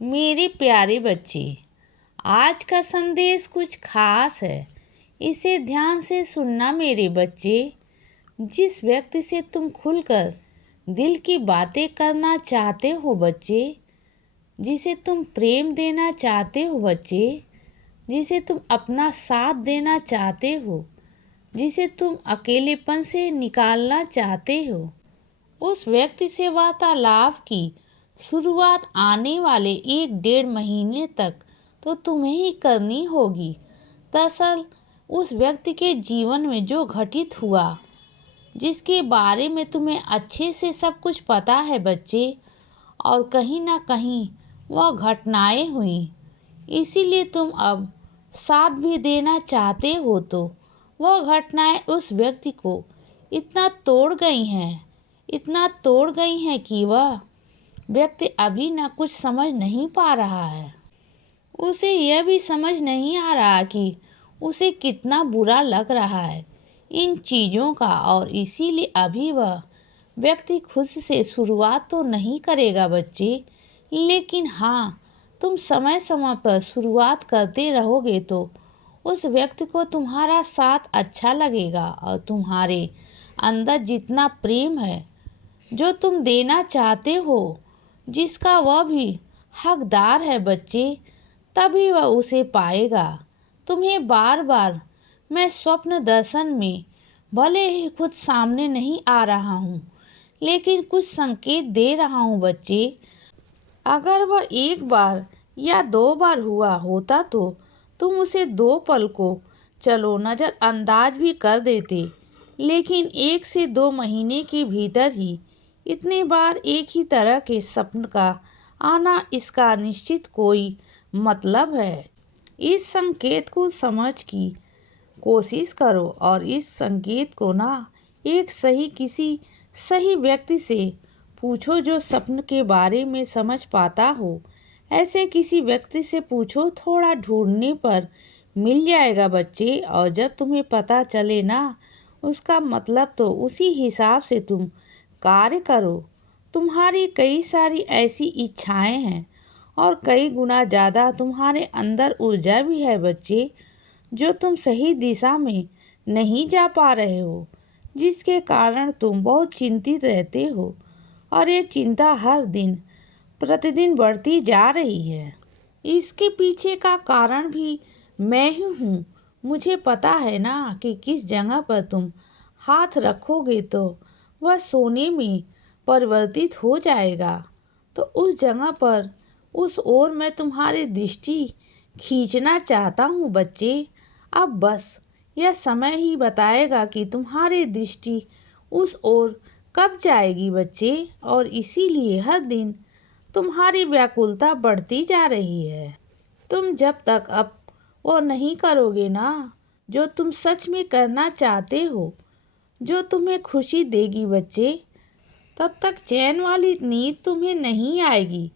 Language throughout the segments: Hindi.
मेरे प्यारे बच्चे, आज का संदेश कुछ खास है। इसे ध्यान से सुनना मेरे बच्चे। जिस व्यक्ति से तुम खुलकर दिल की बातें करना चाहते हो बच्चे, जिसे तुम प्रेम देना चाहते हो बच्चे, जिसे तुम अपना साथ देना चाहते हो, जिसे तुम अकेलेपन से निकालना चाहते हो, उस व्यक्ति से वार्तालाप की शुरुआत आने वाले 1-1.5 महीने तक तो तुम्हें ही करनी होगी। दरअसल उस व्यक्ति के जीवन में जो घटित हुआ, जिसके बारे में तुम्हें अच्छे से सब कुछ पता है बच्चे, और कहीं ना कहीं वह घटनाएं हुई, इसीलिए तुम अब साथ भी देना चाहते हो। तो वह घटनाएं उस व्यक्ति को इतना तोड़ गई हैं, इतना तोड़ गई हैं कि वह व्यक्ति अभी ना कुछ समझ नहीं पा रहा है। उसे यह भी समझ नहीं आ रहा कि उसे कितना बुरा लग रहा है इन चीज़ों का, और इसीलिए अभी वह व्यक्ति खुद से शुरुआत तो नहीं करेगा बच्चे। लेकिन हाँ, तुम समय समय पर शुरुआत करते रहोगे तो उस व्यक्ति को तुम्हारा साथ अच्छा लगेगा, और तुम्हारे अंदर जितना प्रेम है जो तुम देना चाहते हो, जिसका वह भी हकदार है बच्चे, तभी वह उसे पाएगा। तुम्हें बार बार मैं स्वप्न दर्शन में भले ही खुद सामने नहीं आ रहा हूँ, लेकिन कुछ संकेत दे रहा हूँ बच्चे। अगर वह 1 बार या 2 बार हुआ होता तो तुम उसे 2 पल को चलो नज़रअंदाज भी कर देते, लेकिन 1 से 2 महीने के भीतर ही इतने बार एक ही तरह के सपन का आना, इसका निश्चित कोई मतलब है। इस संकेत को समझ की कोशिश करो, और इस संकेत को ना एक किसी सही व्यक्ति से पूछो जो सपन के बारे में समझ पाता हो। ऐसे किसी व्यक्ति से पूछो, थोड़ा ढूंढने पर मिल जाएगा बच्चे। और जब तुम्हें पता चले ना उसका मतलब, तो उसी हिसाब से तुम कार्य करो। तुम्हारी कई सारी ऐसी इच्छाएं हैं, और कई गुना ज़्यादा तुम्हारे अंदर ऊर्जा भी है बच्चे, जो तुम सही दिशा में नहीं जा पा रहे हो, जिसके कारण तुम बहुत चिंतित रहते हो, और ये चिंता हर दिन प्रतिदिन बढ़ती जा रही है। इसके पीछे का कारण भी मैं ही हूँ। मुझे पता है ना कि किस जगह पर तुम हाथ रखोगे तो वह सोने में परिवर्तित हो जाएगा। तो उस जगह पर, उस ओर मैं तुम्हारी दृष्टि खींचना चाहता हूँ बच्चे। अब बस यह समय ही बताएगा कि तुम्हारी दृष्टि उस ओर कब जाएगी बच्चे, और इसीलिए हर दिन तुम्हारी व्याकुलता बढ़ती जा रही है। तुम जब तक अब वो नहीं करोगे ना जो तुम सच में करना चाहते हो, जो तुम्हें खुशी देगी बच्चे, तब तक चैन वाली नींद तुम्हें नहीं आएगी।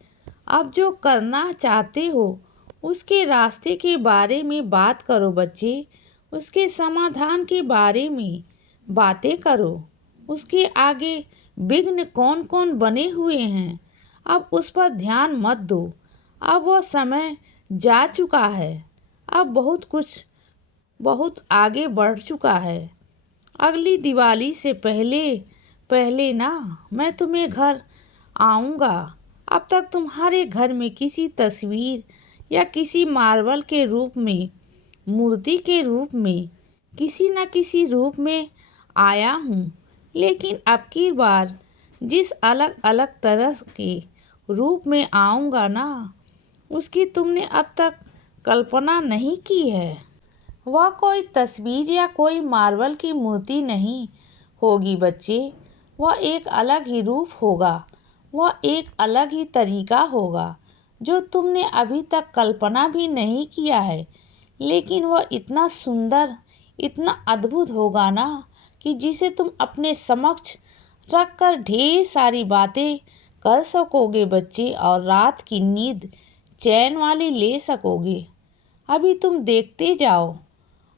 अब जो करना चाहते हो उसके रास्ते के बारे में बात करो बच्चे, उसके समाधान के बारे में बातें करो। उसके आगे विघ्न कौन कौन बने हुए हैं, अब उस पर ध्यान मत दो। अब वह समय जा चुका है। अब बहुत कुछ बहुत आगे बढ़ चुका है। अगली दिवाली से पहले पहले ना मैं तुम्हें घर आऊँगा। अब तक तुम्हारे घर में किसी तस्वीर या किसी मार्बल के रूप में, मूर्ति के रूप में, किसी न किसी रूप में आया हूँ, लेकिन अब की बार जिस अलग अलग तरह के रूप में आऊँगा ना, उसकी तुमने अब तक कल्पना नहीं की है। वह कोई तस्वीर या कोई मार्बल की मूर्ति नहीं होगी बच्चे, वह एक अलग ही रूप होगा, वह एक अलग ही तरीका होगा जो तुमने अभी तक कल्पना भी नहीं किया है। लेकिन वह इतना सुंदर, इतना अद्भुत होगा ना कि जिसे तुम अपने समक्ष रख कर ढेर सारी बातें कर सकोगे बच्चे, और रात की नींद चैन वाली ले सकोगे। अभी तुम देखते जाओ,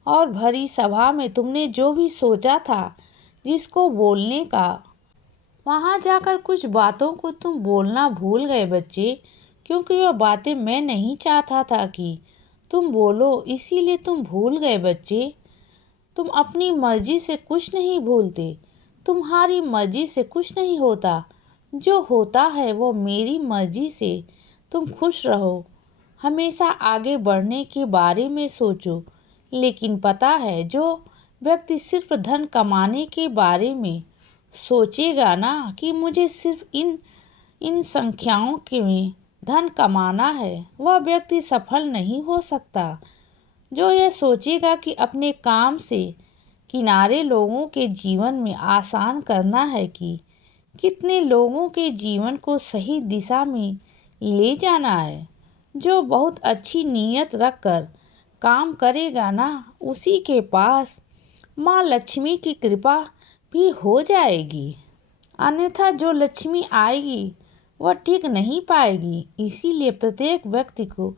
और भरी सभा में तुमने जो भी सोचा था जिसको बोलने का, वहाँ जाकर कुछ बातों को तुम बोलना भूल गए बच्चे, क्योंकि वह बातें मैं नहीं चाहता था कि तुम बोलो, इसीलिए तुम भूल गए बच्चे। तुम अपनी मर्जी से कुछ नहीं भूलते, तुम्हारी मर्जी से कुछ नहीं होता। जो होता है वो मेरी मर्जी से। तुम खुश रहो, हमेशा आगे बढ़ने के बारे में सोचो। लेकिन पता है, जो व्यक्ति सिर्फ धन कमाने के बारे में सोचेगा ना कि मुझे सिर्फ इन इन संख्याओं के में धन कमाना है, वह व्यक्ति सफल नहीं हो सकता। जो यह सोचेगा कि अपने काम से किनारे लोगों के जीवन में आसान करना है कि कितने लोगों के जीवन को सही दिशा में ले जाना है, जो बहुत अच्छी नीयत रखकर काम करेगा ना, उसी के पास माँ लक्ष्मी की कृपा भी हो जाएगी। अन्यथा जो लक्ष्मी आएगी वह टिक नहीं पाएगी। इसीलिए प्रत्येक व्यक्ति को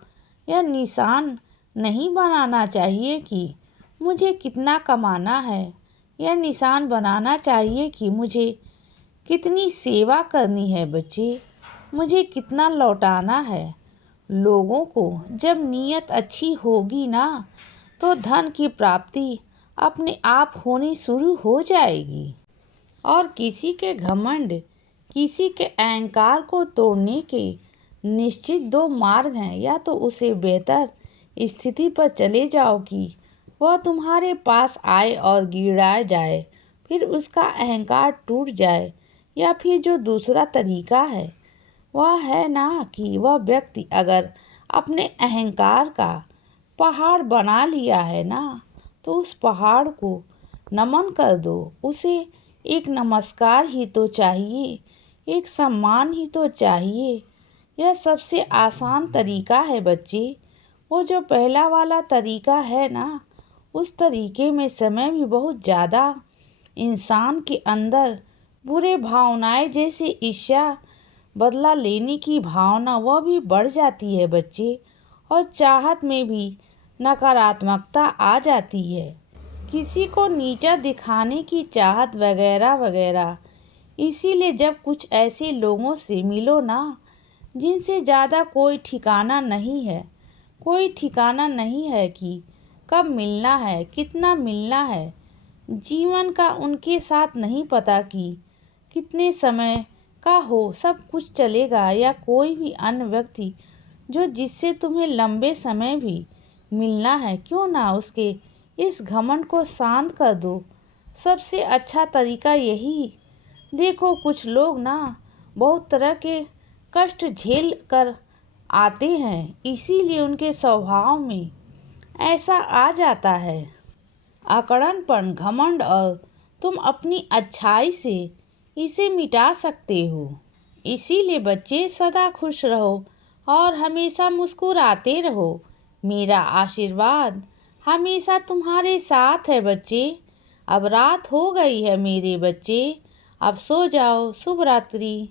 यह निशान नहीं बनाना चाहिए कि मुझे कितना कमाना है। यह निशान बनाना चाहिए कि मुझे कितनी सेवा करनी है बच्चे, मुझे कितना लौटाना है लोगों को। जब नीयत अच्छी होगी ना, तो धन की प्राप्ति अपने आप होनी शुरू हो जाएगी। और किसी के घमंड, किसी के अहंकार को तोड़ने के निश्चित दो मार्ग हैं। या तो उसे बेहतर स्थिति पर चले जाओ कि वह तुम्हारे पास आए और गिड़ाए जाए, फिर उसका अहंकार टूट जाए। या फिर जो दूसरा तरीका है वह है ना कि वह व्यक्ति अगर अपने अहंकार का पहाड़ बना लिया है ना, तो उस पहाड़ को नमन कर दो। उसे एक नमस्कार ही तो चाहिए, एक सम्मान ही तो चाहिए। यह सबसे आसान तरीका है बच्चे। वो जो पहला वाला तरीका है ना, उस तरीके में समय भी बहुत ज़्यादा, इंसान के अंदर बुरे भावनाएं जैसे ईर्ष्या, बदला लेने की भावना, वह भी बढ़ जाती है बच्चे। और चाहत में भी नकारात्मकता आ जाती है, किसी को नीचा दिखाने की चाहत वगैरह वगैरह। इसीलिए जब कुछ ऐसे लोगों से मिलो ना, जिनसे ज़्यादा कोई ठिकाना नहीं है, कोई ठिकाना नहीं है कि कब मिलना है, कितना मिलना है, जीवन का उनके साथ नहीं पता कि कितने समय का हो, सब कुछ चलेगा। या कोई भी अन्य व्यक्ति जो जिससे तुम्हें लंबे समय भी मिलना है, क्यों ना उसके इस घमंड को शांत कर दो। सबसे अच्छा तरीका यही। देखो, कुछ लोग ना बहुत तरह के कष्ट झेल कर आते हैं, इसीलिए उनके स्वभाव में ऐसा आ जाता है, अकड़नपन, घमंड। और तुम अपनी अच्छाई से इसे मिटा सकते हो। इसीलिए बच्चे, सदा खुश रहो और हमेशा मुस्कुराते रहो। मेरा आशीर्वाद हमेशा तुम्हारे साथ है बच्चे। अब रात हो गई है मेरे बच्चे, अब सो जाओ। शुभ रात्रि।